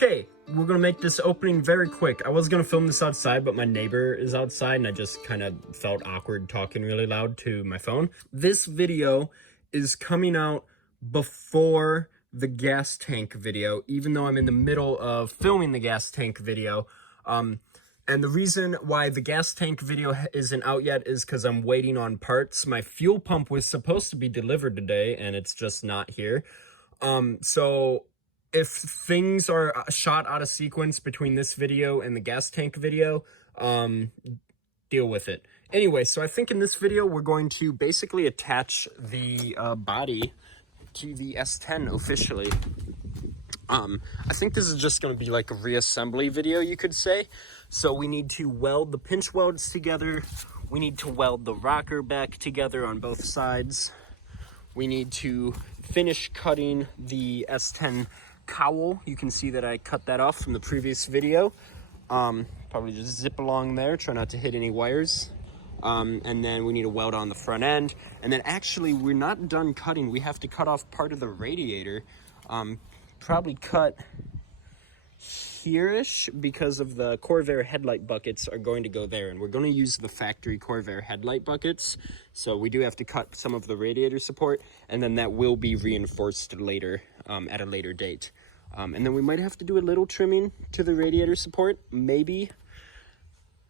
Okay, we're gonna make this opening very quick. I was gonna film this outside, but my neighbor is outside and I just kind of felt awkward talking really loud to my phone. This video is coming out before the gas tank video, even though I'm in the middle of filming the gas tank video. And the reason why the gas tank video isn't out yet is because I'm waiting on parts. My fuel pump was supposed to be delivered today and it's just not here. So if things are shot out of sequence between this video and the gas tank video, deal with it. Anyway, so I think in this video we're going to basically attach the body to the S10 officially. I think this is just going to be like a reassembly video, you could say. So we need to weld the pinch welds together. We need to weld the rocker back together on both sides. We need to finish cutting the S10 cowl. You can see that I cut that off from the previous video. Probably just zip along there, try not to hit any wires. And then we need to weld on the front end. And then actually we're not done cutting. We have to cut off part of the radiator. Probably cut here-ish because of the Corvair headlight buckets are going to go there, and we're going to use the factory Corvair headlight buckets, so we do have to cut some of the radiator support, and then that will be reinforced later at a later date. And then we might have to do a little trimming to the radiator support, maybe,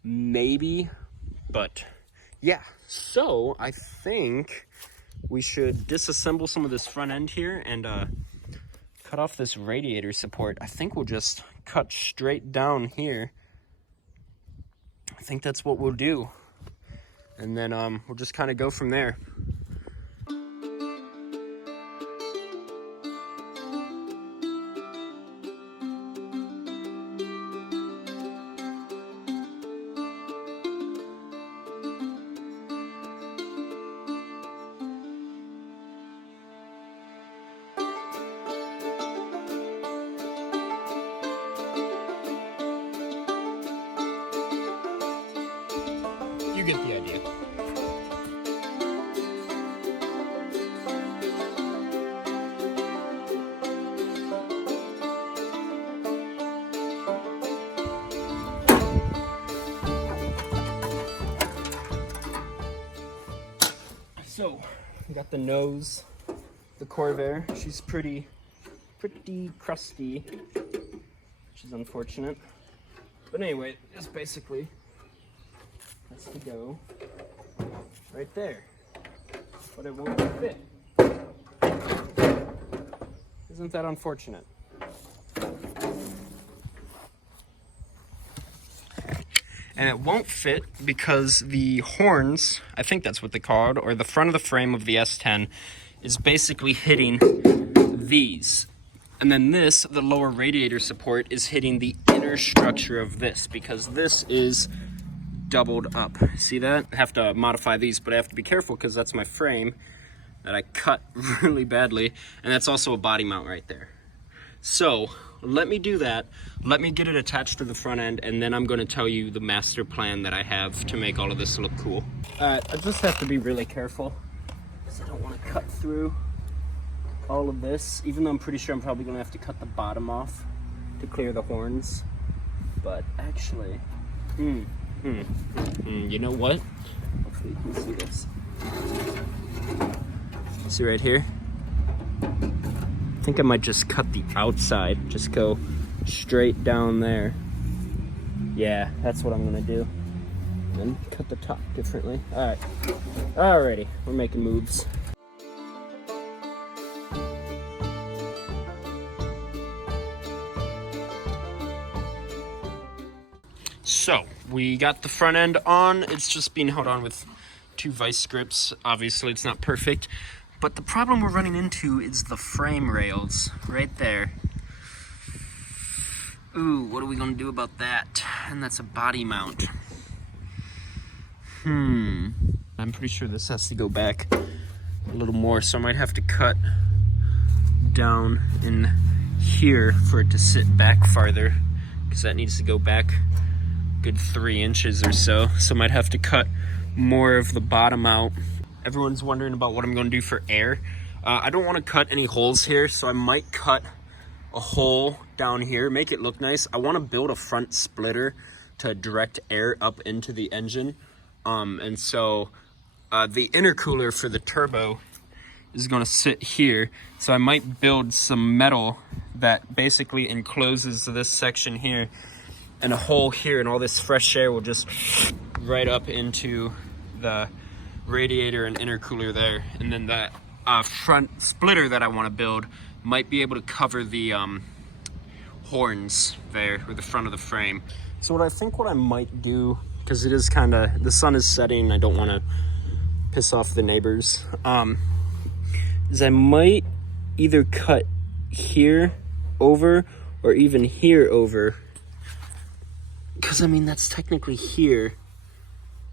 but yeah. So I think we should disassemble some of this front end here and cut off this radiator support. I think we'll just cut straight down here. I think that's what we'll do. And then we'll just kind of go from there. You get the idea. So, we got the nose, the Corvair. She's pretty crusty, which is unfortunate. But anyway, it's basically has to go right there, but it won't fit. Isn't that unfortunate? And it won't fit because the horns, I think that's what they call it, or the front of the frame of the S10 is basically hitting these. And then this, the lower radiator support, is hitting the inner structure of this because this is doubled up. See that? I have to modify these, but I have to be careful because that's my frame that I cut really badly, and that's also a body mount right there. So let me do that. Let me get it attached to the front end, and then I'm going to tell you the master plan that I have to make all of this look cool. I just have to be really careful because I don't want to cut through all of this, even though I'm pretty sure I'm probably going to have to cut the bottom off to clear the horns. But actually, you know what? Hopefully you can see this. See right here? I think I might just cut the outside. Just go straight down there. Yeah, that's what I'm gonna do. And then cut the top differently. Alright. Alrighty, we're making moves. So, we got the front end on. It's just being held on with 2 vice grips. Obviously, it's not perfect. But the problem we're running into is the frame rails right there. Ooh, what are we going to do about that? And that's a body mount. I'm pretty sure this has to go back a little more, so I might have to cut down in here for it to sit back farther, because that needs to go back good 3 inches or so. So I might have to cut more of the bottom out. Everyone's wondering about what I'm going to do for air. I don't want to cut any holes here, so I might cut a a hole down here, make it look nice. I want to build a front splitter to direct air up into the engine. And so the intercooler for the turbo is going to sit here. So I might build some metal that basically encloses this section here and a hole here, and all this fresh air will just right up into the radiator and intercooler there. And then that front splitter that I want to build might be able to cover the horns there, or the front of the frame. So what I might do, because it is kind of, the sun is setting, I don't want to piss off the neighbors, is I might either cut here over or even here over, because I mean that's technically here,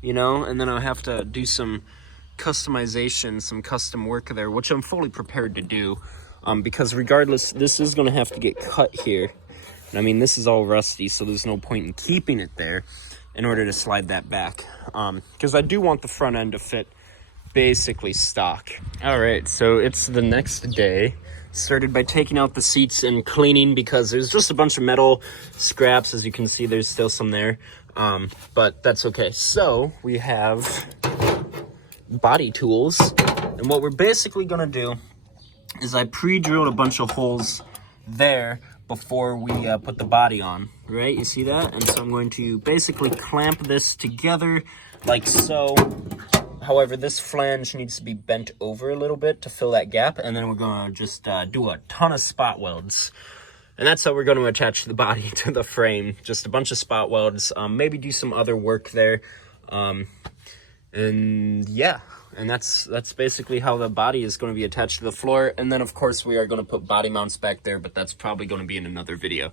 you know, and then I'll have to do some customization, some custom work there, which I'm fully prepared to do, because regardless, this is going to have to get cut here. And I mean, this is all rusty, so there's no point in keeping it there in order to slide that back, because I do want the front end to fit basically stock. All right, so it's the next day. Started by taking out the seats and cleaning, because there's just a bunch of metal scraps. As you can see, there's still some there, but that's okay. So we have body tools, and what we're basically gonna do is I pre-drilled a bunch of holes there before we put the body on, right? You see that? And so I'm going to basically clamp this together like so. However, this flange needs to be bent over a little bit to fill that gap, and then we're going to just do a ton of spot welds. And that's how we're going to attach the body to the frame. Just a bunch of spot welds, maybe do some other work there. And yeah, and that's basically how the body is going to be attached to the floor. And then, of course, we are going to put body mounts back there, but that's probably going to be in another video.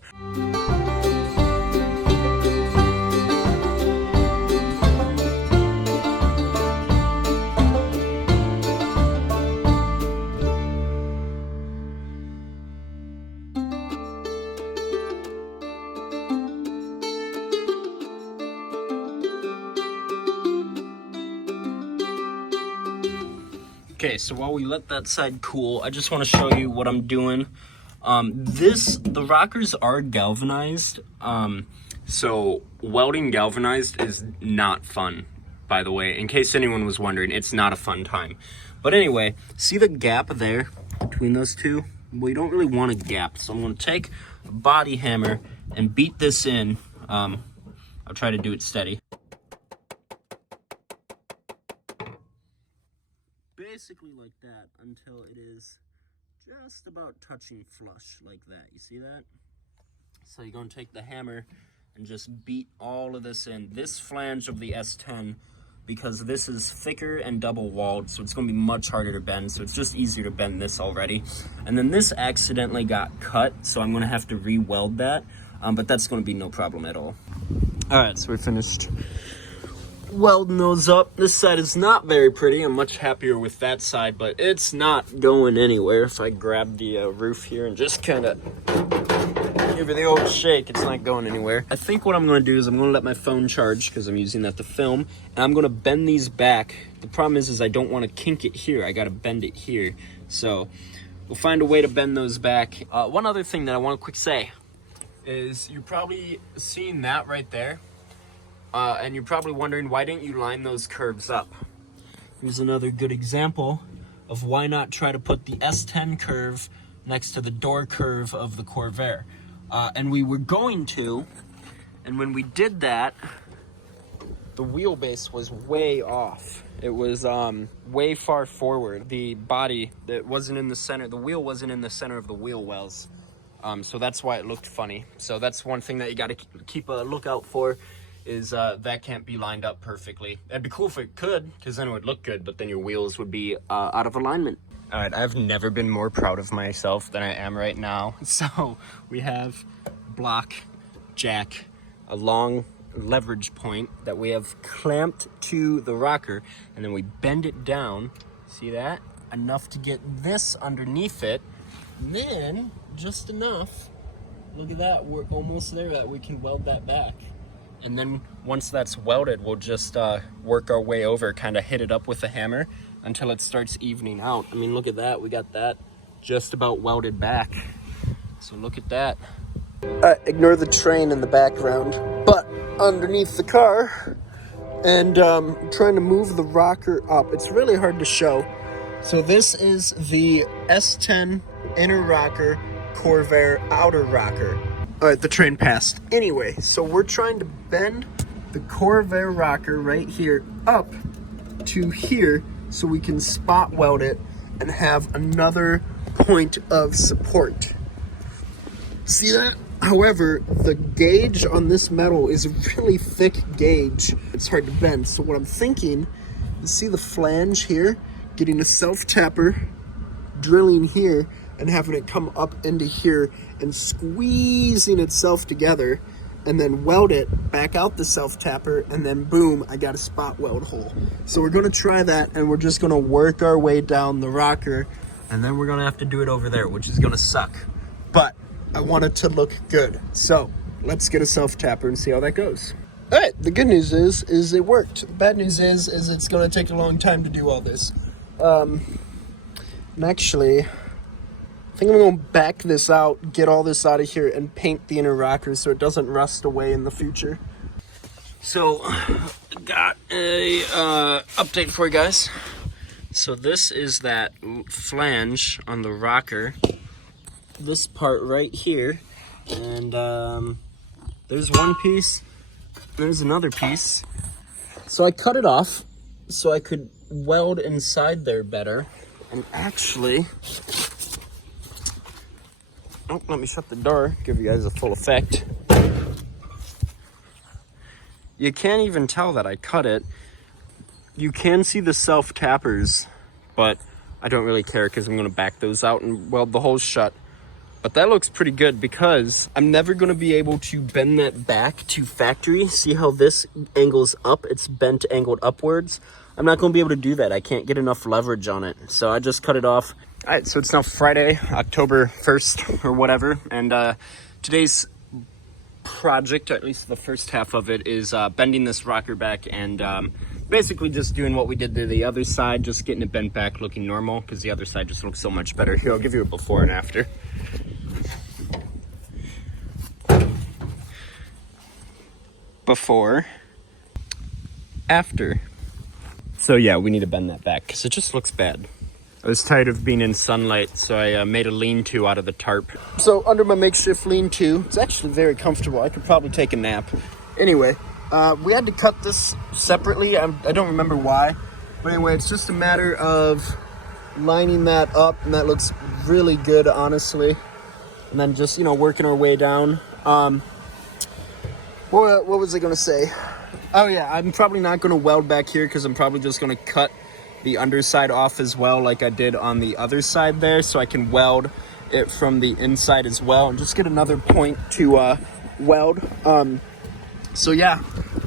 Okay, so while we let that side cool, I just want to show you what I'm doing. The rockers are galvanized, so welding galvanized is not fun, by the way. In case anyone was wondering, it's not a fun time. But anyway, see the gap there between those two? Well, you don't really want a gap, so I'm going to take a body hammer and beat this in. I'll try to do it steady. Basically like that until it is just about touching flush like that. You see that? So you're going to take the hammer and just beat all of this in. This flange of the S10, because this is thicker and double walled, so it's going to be much harder to bend, so it's just easier to bend this already. And then this accidentally got cut, so I'm going to have to re-weld that, but that's going to be no problem at all. Alright, so we're finished welding those up. This side is not very pretty. I'm much happier with that side, but it's not going anywhere. If I grab the roof here and just kind of give it the old shake, it's not going anywhere. I think what I'm going to do is I'm going to let my phone charge, because I'm using that to film, and I'm going to bend these back. The problem is I don't want to kink it here. I got to bend it here. So we'll find a way to bend those back. One other thing that I want to quick say is you're probably seeing that right there. And you're probably wondering, why didn't you line those curves up? Here's another good example of why not try to put the S10 curve next to the door curve of the Corvair. And we were going to, and when we did that, the wheelbase was way off. It was way far forward. The body that wasn't in the center, the wheel wasn't in the center of the wheel wells. So that's why it looked funny. So that's one thing that you got to keep a lookout for. Is that can't be lined up perfectly. It'd be cool if it could, because then it would look good, but then your wheels would be out of alignment. All right, I've never been more proud of myself than I am right now. So we have block jack, a long leverage point that we have clamped to the rocker, and then we bend it down, see that? Enough to get this underneath it, and then just enough, look at that, we're almost there that we can weld that back. And then once that's welded, we'll just work our way over, kind of hit it up with the hammer until it starts evening out. I mean, look at that. We got that just about welded back. So look at that. Ignore the train in the background, but underneath the car, and trying to move the rocker up. It's really hard to show. So this is the S10 inner rocker, Corvair outer rocker. All right, the train passed. Anyway, so we're trying to bend the Corvair rocker right here up to here so we can spot weld it and have another point of support. See that? However, the gauge on this metal is a really thick gauge. It's hard to bend. So what I'm thinking is, see the flange here? Getting a self-tapper, drilling here, and having it come up into here and squeezing itself together, and then weld it back out the self-tapper, and then boom, I got a spot weld hole. So we're gonna try that, and we're just gonna work our way down the rocker, and then we're gonna have to do it over there, which is gonna suck. But I want it to look good. So let's get a self-tapper and see how that goes. All right, the good news is it worked. The bad news is it's gonna take a long time to do all this. And actually, I think I'm gonna back this out, get all this out of here, and paint the inner rocker so it doesn't rust away in the future. So, got a update for you guys. So this is that flange on the rocker. This part right here, and there's one piece, there's another piece. So I cut it off so I could weld inside there better. And actually, oh, let me shut the door, give you guys a full effect. You can't even tell that I cut it. You can see the self-tappers, but I don't really care because I'm gonna back those out and weld the holes shut. But that looks pretty good because I'm never gonna be able to bend that back to factory. See how this angles up? It's bent angled upwards. I'm not gonna be able to do that. I can't get enough leverage on it. So I just cut it off. All right, so it's now Friday, October 1st or whatever. And today's project, or at least the first half of it, is bending this rocker back and basically just doing what we did to the other side, just getting it bent back looking normal because the other side just looks so much better. Here, I'll give you a before and after. Before, after. So yeah, we need to bend that back because it just looks bad. I was tired of being in sunlight, so I made a lean-to out of the tarp. So under my makeshift lean-to, it's actually very comfortable. I could probably take a nap. Anyway, we had to cut this separately. I don't remember why. But anyway, it's just a matter of lining that up, and that looks really good, honestly. And then just, you know, working our way down. What was I going to say? Oh yeah, I'm probably not going to weld back here because I'm probably just going to cut the underside off as well like I did on the other side there, so I can weld it from the inside as well and just get another point to weld. So yeah,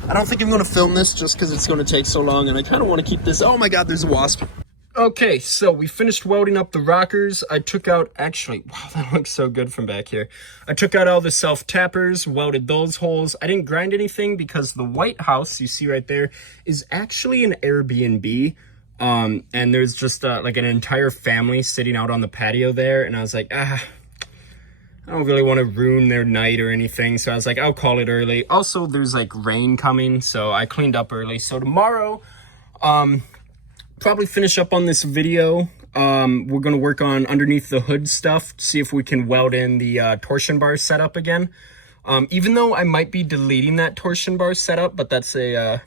I don't think I'm going to film this just because it's going to take so long, and I kind of want to keep this. Oh my god, there's a wasp. Okay, so we finished welding up the rockers. I took out, actually, wow, that looks so good from back here. I took out all the self-tappers, welded those holes. I didn't grind anything because the white house you see right there is actually an Airbnb. And there's just like an entire family sitting out on the patio there. And I was like, I don't really want to ruin their night or anything. So I was like, I'll call it early. Also, there's like rain coming, so I cleaned up early. So tomorrow, probably finish up on this video. We're going to work on underneath the hood stuff, see if we can weld in the torsion bar setup again. Even though I might be deleting that torsion bar setup, but that's a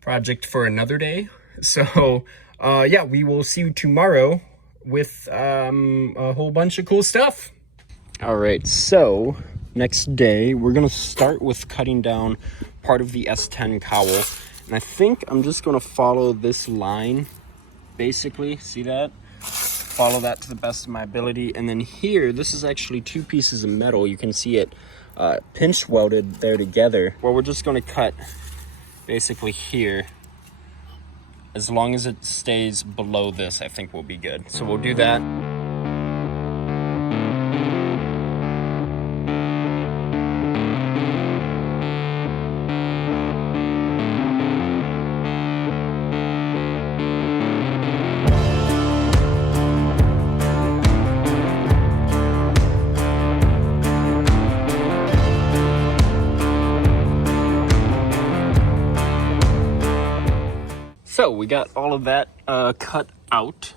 project for another day. So yeah, we will see you tomorrow with a whole bunch of cool stuff. All right, so next day we're going to start with cutting down part of the S10 cowl. And I think I'm just going to follow this line, basically. See that? Follow that to the best of my ability. And then here, this is actually two pieces of metal. You can see it pinch welded there together. Well, we're just going to cut basically here. As long as it stays below this, I think we'll be good. So we'll do that. we got all of that cut out,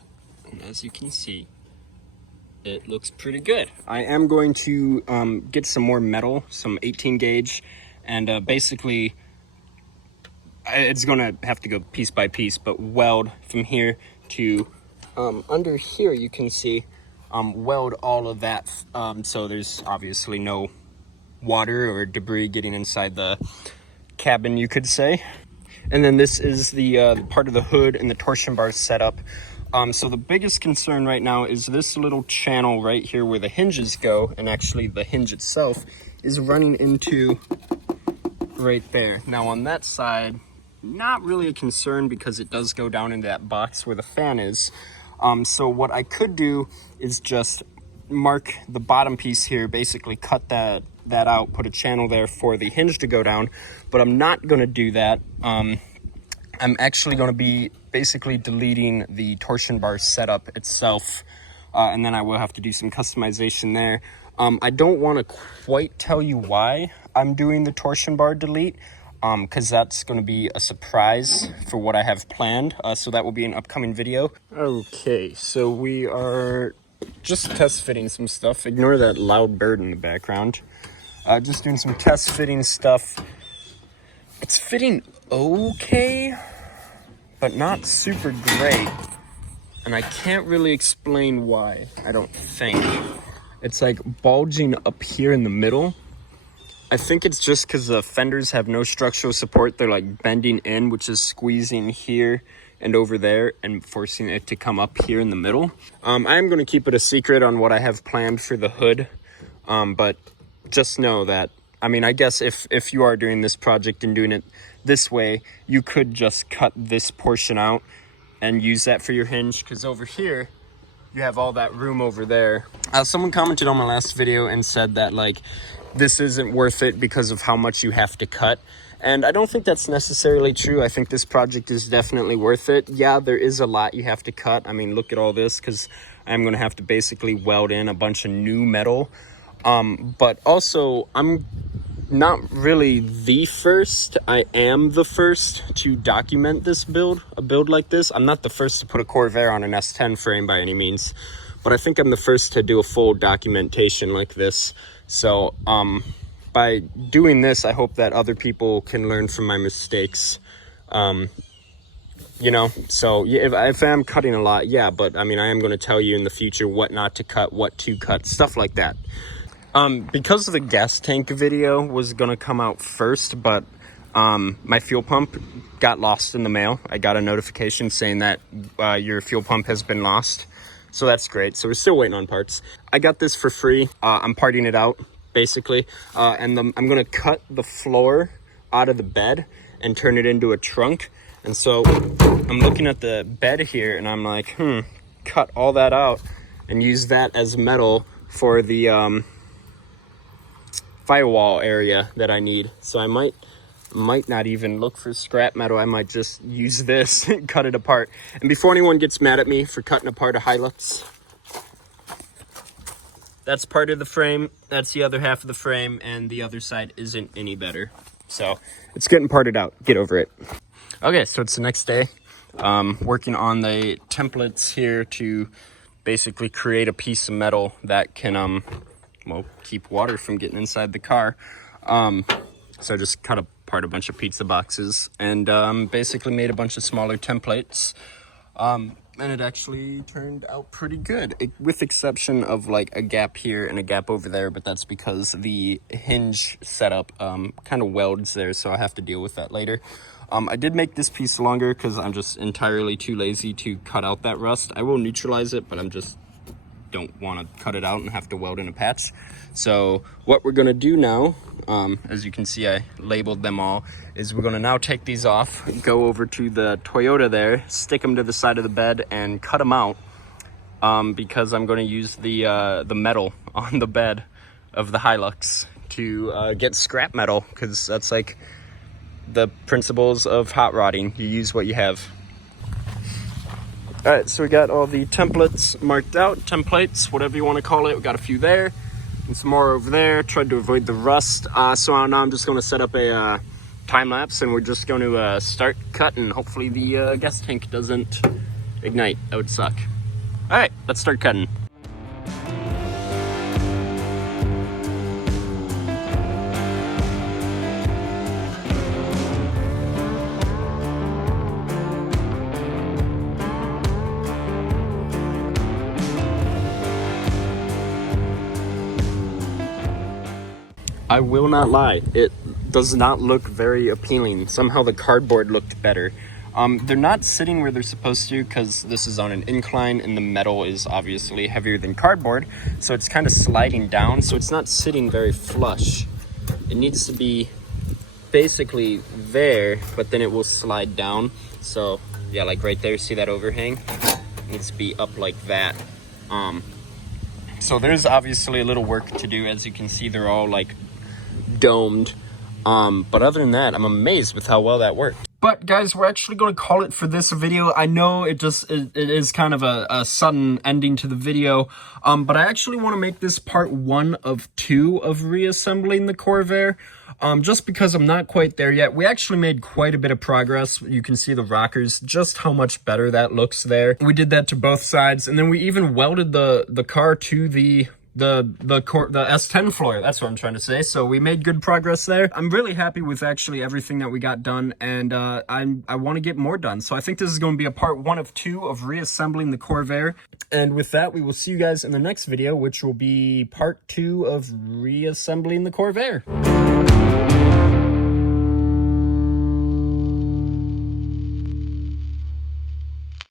and as you can see, it looks pretty good. I am going to get some more metal, some 18 gauge, and basically it's gonna have to go piece by piece, but weld from here to under here. You can see weld all of that so there's obviously no water or debris getting inside the cabin, you could say. And then this is the part of the hood and the torsion bar setup. So the biggest concern right now is this little channel right here where the hinges go, and actually the hinge itself is running into right there. Now on that side, not really a concern because it does go down into that box where the fan is. So what I could do is just mark the bottom piece here, basically cut that out, put a channel there for the hinge to go down, but I'm not going to do that. I'm actually going to be basically deleting the torsion bar setup itself, and then I will have to do some customization there. I don't want to quite tell you why I'm doing the torsion bar delete, because that's going to be a surprise for what I have planned, so that will be an upcoming video. Okay, so we are just test fitting some stuff. Ignore that loud bird in the background. Just doing some test fitting stuff. It's fitting okay, but not super great, and I can't really explain why. I don't think it's like bulging up here in the middle. I think it's just because the fenders have no structural support. They're like bending in, which is squeezing here and over there and forcing it to come up here in the middle. I am going to keep it a secret on what I have planned for the hood, but just know that, I mean, I guess if you are doing this project and doing it this way, you could just cut this portion out and use that for your hinge, because over here you have all that room over there. Someone commented on my last video and said that like this isn't worth it because of how much you have to cut, and I don't think that's necessarily true. I think this project is definitely worth it. Yeah, there is a lot you have to cut. I mean, look at all this, because I'm going to have to basically weld in a bunch of new metal. But also, I'm not really the first. I am the first to document this build, a build like this. I'm not the first to put a Corvair on an S10 frame by any means, but I think I'm the first to do a full documentation like this. So by doing this, I hope that other people can learn from my mistakes. You know, so yeah, if I'm cutting a lot, yeah, but I mean, I am going to tell you in the future what not to cut, what to cut, stuff like that. Because the gas tank video was going to come out first, but my fuel pump got lost in the mail. I got a notification saying that your fuel pump has been lost. So that's great. So we're still waiting on parts. I got this for free. I'm parting it out, basically. And I'm going to cut the floor out of the bed and turn it into a trunk. And so I'm looking at the bed here and I'm like, cut all that out and use that as metal for the firewall area that I need. So I might not even look for scrap metal. I might just use this and cut it apart. And before anyone gets mad at me for cutting apart a Hilux, that's part of the frame, that's the other half of the frame, and the other side isn't any better. So it's getting parted out. Get over it. Okay, so it's the next day. Working on the templates here to basically create a piece of metal that can well, keep water from getting inside the car. So I just cut apart a bunch of pizza boxes and basically made a bunch of smaller templates. And it actually turned out pretty good, with exception of like a gap here and a gap over there, but that's because the hinge setup kind of welds there, so I have to deal with that later. I did make this piece longer because I'm just entirely too lazy to cut out that rust. I will neutralize it, but I'm just don't want to cut it out and have to weld in a patch. So what we're going to do now, as you can see I labeled them all, is we're going to now take these off, go over to the Toyota there, stick them to the side of the bed and cut them out, because I'm going to use the metal on the bed of the Hilux to get scrap metal, because that's like the principles of hot rodding. You use what you have. All right, so we got all the templates marked out, templates, whatever you want to call it. We got a few there and some more over there. Tried to avoid the rust. So now I'm just going to set up a time lapse, and we're just going to start cutting. Hopefully the gas tank doesn't ignite. That would suck. All right, let's start cutting. I will not lie, it does not look very appealing. Somehow the cardboard looked better. They're not sitting where they're supposed to because this is on an incline and the metal is obviously heavier than cardboard, so it's kind of sliding down, so it's not sitting very flush. It needs to be basically there, but then it will slide down. So yeah, like right there, see that overhang? It needs to be up like that. So there's obviously a little work to do. As you can see, they're all like domed. But other than that, I'm amazed with how well that worked. But guys, we're actually going to call it for this video. I know it is kind of a sudden ending to the video, but I actually want to make this part 1 of 2 of reassembling the Corvair, just because I'm not quite there yet. We actually made quite a bit of progress. You can see the rockers, just how much better that looks there. We did that to both sides, and then we even welded the car to the S10 floor. That's what I'm trying to say. So we made good progress there. I'm really happy with actually everything that we got done, and I want to get more done. So I think this is going to be a part 1 of 2 of reassembling the Corvair. And with that, we will see you guys in the next video, which will be part 2 of reassembling the Corvair.